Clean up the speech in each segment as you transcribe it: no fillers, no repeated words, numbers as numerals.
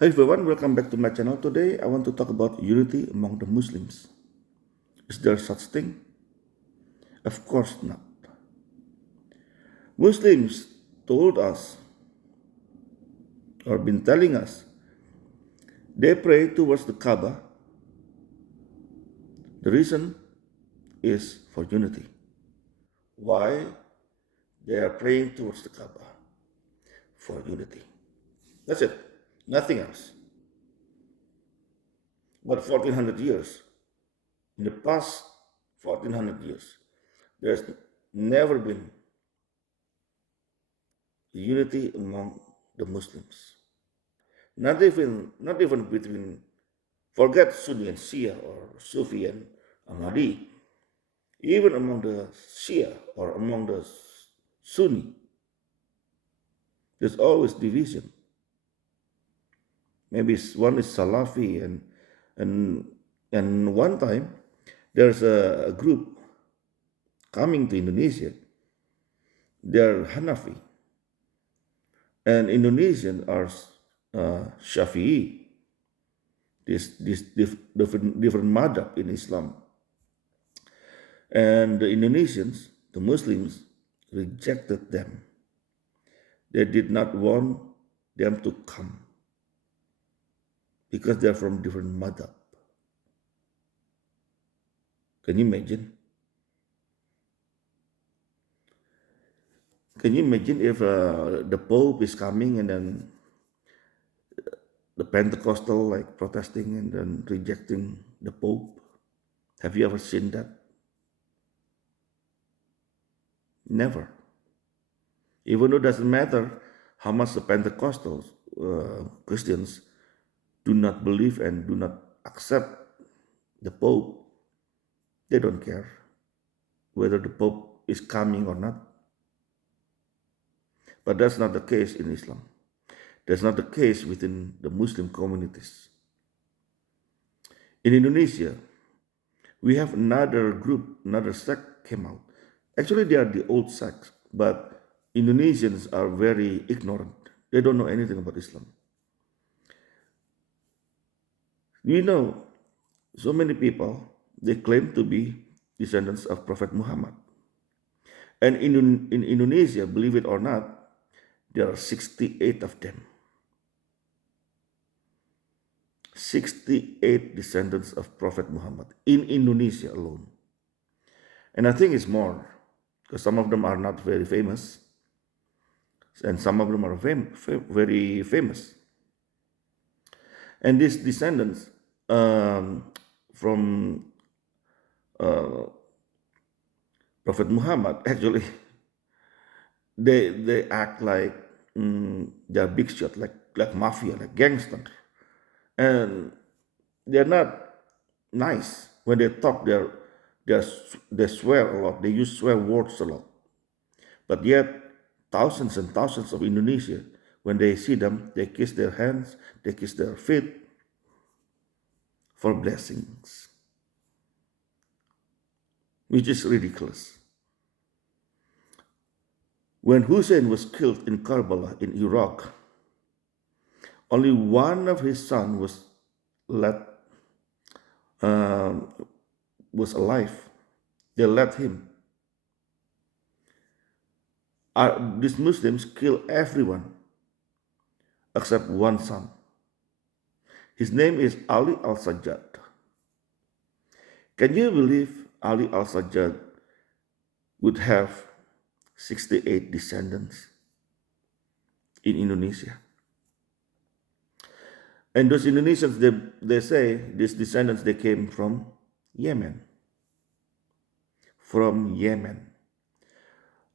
Hi everyone, welcome back to my channel. Today I want to talk about unity among the Muslims. Is there such thing? Of course not. Muslims told us or been telling us they pray towards the Kaaba. The reason is for unity. Why they are praying towards the Kaaba? For unity. That's it. Nothing else. But 1400 years, in the past 1400 years, there's never been unity among the Muslims. Not even between, forget Sunni and Shia or Sufi and Ahmadi, even among the Shia or among the Sunni, there's always division. Maybe one is Salafi and and one time there's a group coming to Indonesia. They're Hanafi and Indonesian are Shafi'i. This different madhab in Islam. And the Indonesians, the Muslims, rejected them. They did not want them to come because they're from different madhab. Can you imagine? Can you imagine if the Pope is coming and then the Pentecostal like protesting and then rejecting the Pope? Have you ever seen that? Never. Even though it doesn't matter how much the Pentecostals, Christians, do not believe and do not accept the Pope, they don't care whether the Pope is coming or not. But that's not the case in Islam. That's not the case within the Muslim communities. In Indonesia, we have another group, another sect came out. Actually, they are the old sect, but Indonesians are very ignorant. They don't know anything about Islam. You know, so many people, they claim to be descendants of Prophet Muhammad. And in Indonesia, believe it or not, there are 68 of them. 68 descendants of Prophet Muhammad in Indonesia alone. And I think it's more because some of them are not very famous and some of them are very famous. And these descendants from Prophet Muhammad, actually, they act like they're big shot, like mafia, like gangster. And they're not nice when they talk. They're they swear a lot. They use swear words a lot. But yet, thousands and thousands of Indonesia, when they see them, they kiss their hands, they kiss their feet for blessings, which is ridiculous. When Hussein was killed in Karbala in Iraq, only one of his sons let um, was alive. They let him. These Muslims kill everyone except one son. His name is Ali al Sajjad. Can you believe Ali al Sajjad would have 68 descendants in Indonesia? And those Indonesians, they say these descendants, they came from Yemen. From Yemen.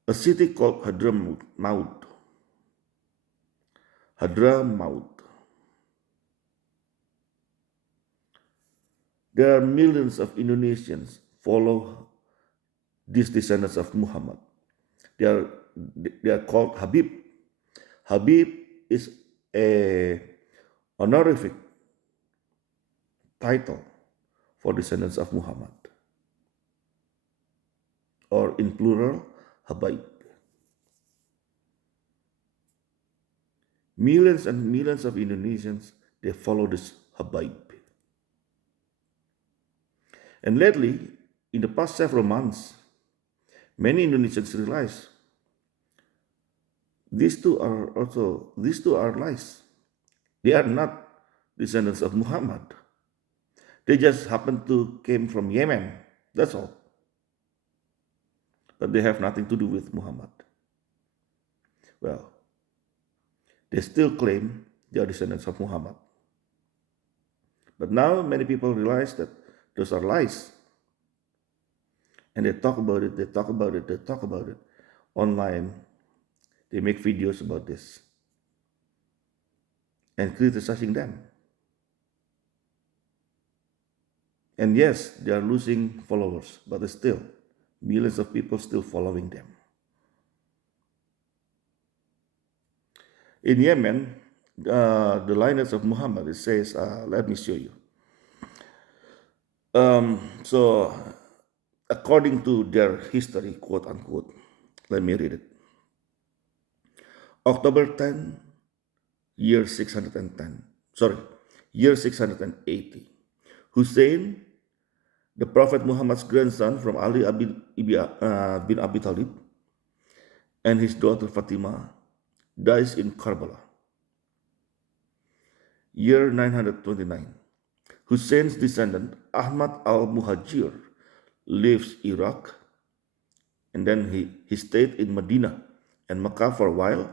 A city called Hadramaut. Hadramaut. There are millions of Indonesians follow these descendants of Muhammad. They are, they are called Habib. Habib is a honorific title for descendants of Muhammad, or in plural, Habaib. Millions and millions of Indonesians they follow this Habaib. And lately, in the past several months, many Indonesians realize these two are lies. They are not descendants of Muhammad. They just happen to came from Yemen. That's all. But they have nothing to do with Muhammad. Well, they still claim they are descendants of Muhammad. But now many people realize that those are lies. And they talk about it, they talk about it, they talk about it online. They make videos about this and criticizing them. And yes, they are losing followers, but still, millions of people still following them. In Yemen, the lineage of Muhammad, it says, let me show you. So, according to their history, quote unquote, let me read it. October 10, year 610, year 680. Hussein, the Prophet Muhammad's grandson from Ali bin Abi Talib, and his daughter Fatima, dies in Karbala. Year 929. Hussein's descendant Ahmad al-Muhajir leaves Iraq, and then he stayed in Medina and Mecca for a while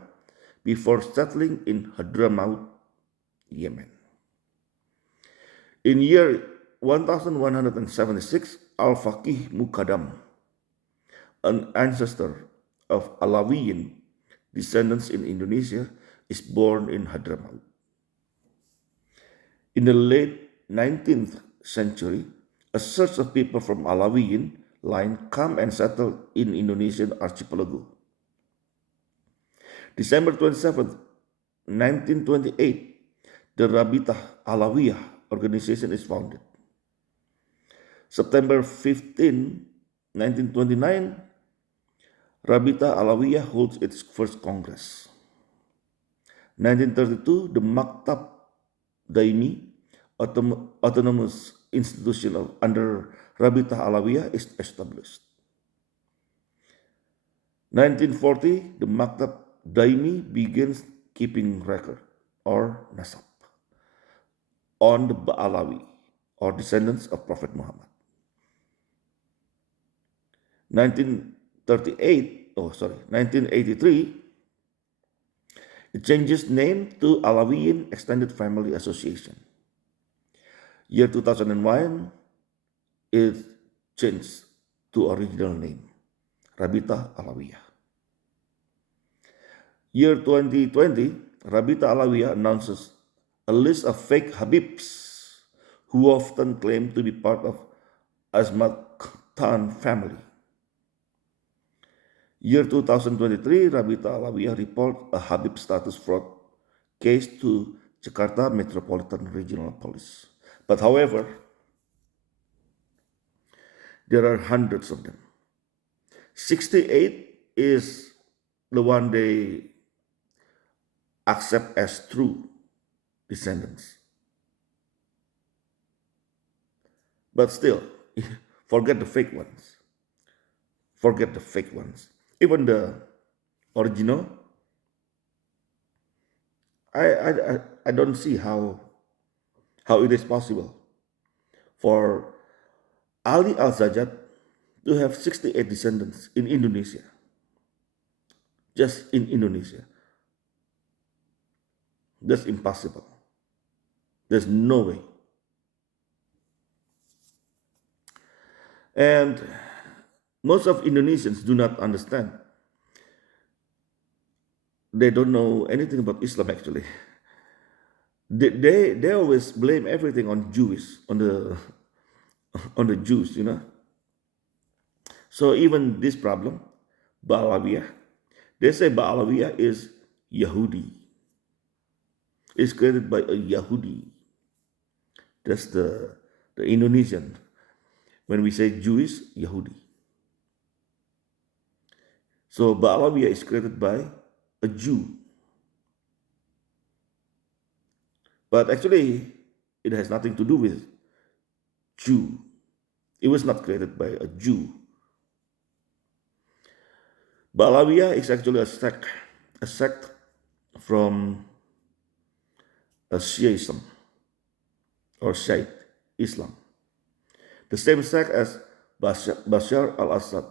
before settling in Hadramaut, Yemen. In year 1176, Al-Faqih Muqaddam, an ancestor of Alawiyin descendants in Indonesia, is born in Hadramaut. In the late 19th century, a surge of people from Alawiyin line come and settle in Indonesian archipelago. December 27th, 1928, the Rabitah Alawiyah organization is founded. September 15, 1929, Rabitah Alawiyah holds its first congress. 1932, the Maktab Daimi, autonomous institution under Rabitah Alawiyah, is established. 1940, the Maktab Daimi begins keeping record, or nasab, on the Ba'alawi, or descendants of Prophet Muhammad. 1983, it changes name to Alawiyin Extended Family Association. Year 2001, it changed to original name, Rabitah Alawiyah. Year 2020, Rabitah Alawiyah announces a list of fake Habibs who often claim to be part of Azmat Khan family. Year 2023, Rabitah Alawiyah report a Habib status fraud case to Jakarta Metropolitan Regional Police. But however, there are hundreds of them. 68 is the one they accept as true descendants. But still, forget the fake ones. Forget the fake ones. Even the original, I don't see how it is possible for Ali Al-Zajjad to have 68 descendants in Indonesia. Just in Indonesia. That's impossible. There's no way. And most of Indonesians do not understand. They don't know anything about Islam actually. They always blame everything on Jews, on the Jews, So even this problem, Ba'alawiyah, they say Ba'alawiyah is Yahudi. It's created by a Yahudi. That's the Indonesian. When we say Jewish, Yahudi. So Ba'alawiyah is created by a Jew. But actually, it has nothing to do with Jew. It was not created by a Jew. Baalawiyah is actually a sect from a Shiism or Shiite Islam, the same sect as Bashar al-Assad,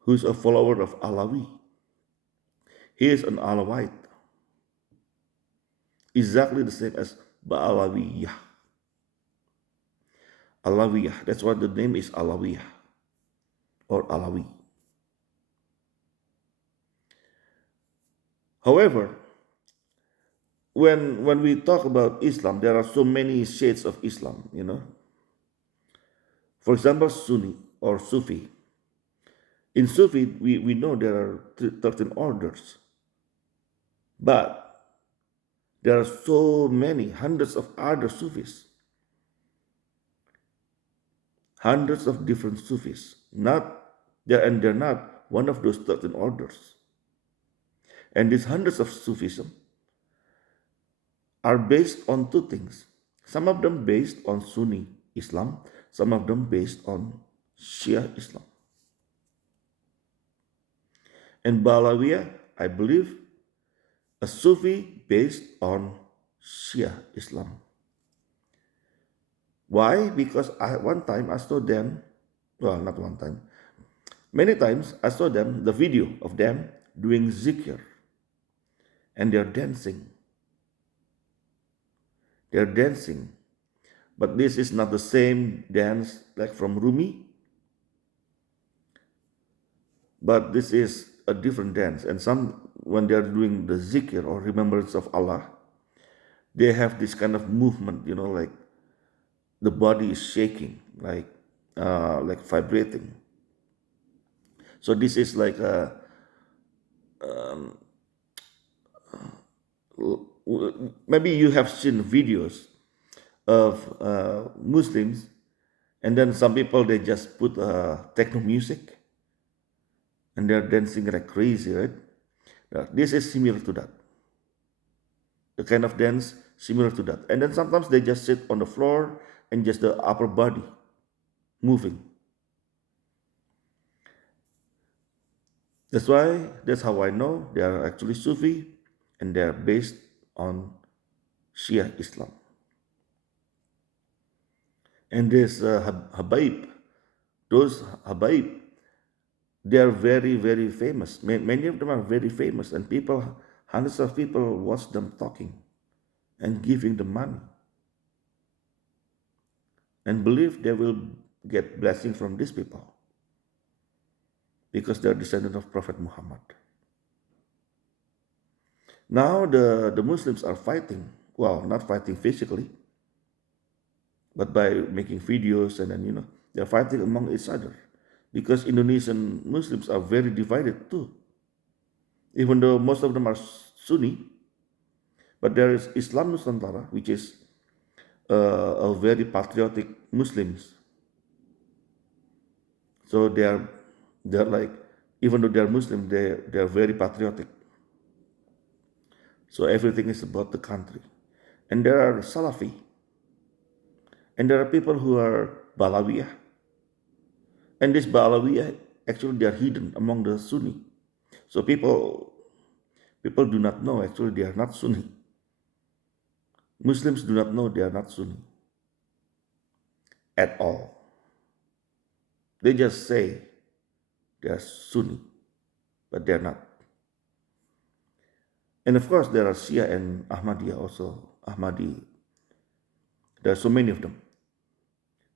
who is a follower of Alawi. He is an Alawite, exactly the same as Baalawiyah. Alawiyah, that's why the name is Alawiyah or Alawi. However, when we talk about Islam, there are so many shades of Islam. For example, Sunni or Sufi. In Sufi, we know there are 13 orders, but there are so many, hundreds of other Sufis, hundreds of different Sufis. They're not one of those 13 orders. And these hundreds of Sufism are based on two things. Some of them based on Sunni Islam, some of them based on Shia Islam. And Baalawiyah, I believe, a Sufi based on Shia Islam. Why? Because one time I saw them, well, not one time, many times I saw them, the video of them doing zikr, and they're dancing. They're dancing. But this is not the same dance like from Rumi, but this is a different dance. And some, when they're doing the zikr or remembrance of Allah, they have this kind of movement, like the body is shaking, like vibrating. So this is like maybe you have seen videos of Muslims, and then some people, they just put techno music and they're dancing like crazy, right? This is similar to that. The kind of dance similar to that. And then sometimes they just sit on the floor and just the upper body moving. That's how I know they are actually Sufi, and they are based on Shia Islam. And this Habaib, those Habaib, they are very, very famous. Many of them are very famous, and hundreds of people watch them talking and giving them money and believe they will get blessing from these people because they're descendants of Prophet Muhammad. Now the Muslims are fighting, well, not fighting physically, but by making videos, and then they're fighting among each other, because Indonesian Muslims are very divided too. Even though most of them are Sunni, but there is Islam Nusantara, which is a very patriotic Muslims. So they're like, even though they're Muslim, they're very patriotic. So everything is about the country. And there are Salafi. And there are people who are Baalawiyah. And this Baalawiyah, actually they are hidden among the Sunni. So people do not know, actually they are not Sunni. Muslims do not know they are not Sunni at all. They just say they are Sunni, but they are not. And of course, there are Shia and Ahmadiyya also. Ahmadi. There are so many of them.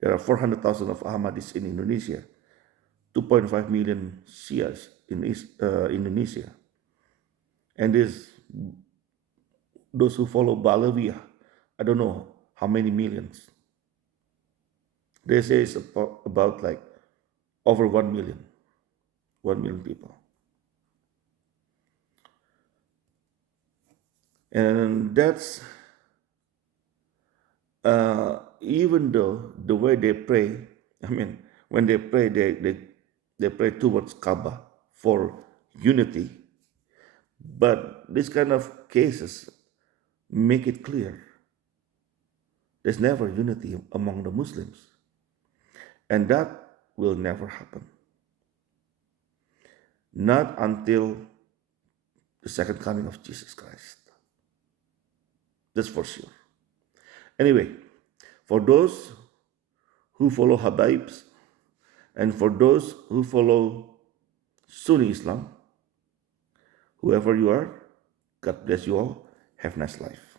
There are 400,000 of Ahmadis in Indonesia, 2.5 million Shias in Indonesia. And those who follow Baalawiyah, I don't know how many millions. They say it's about like over 1 million. 1 million people. And that's, even though the way they pray, when they pray, they pray towards Kaaba for unity. But this kind of cases make it clear there's never unity among the Muslims. And that will never happen. Not until the second coming of Jesus Christ. That's for sure. Anyway, for those who follow Habaibs and for those who follow Sunni Islam, whoever you are, God bless you all. Have a nice life.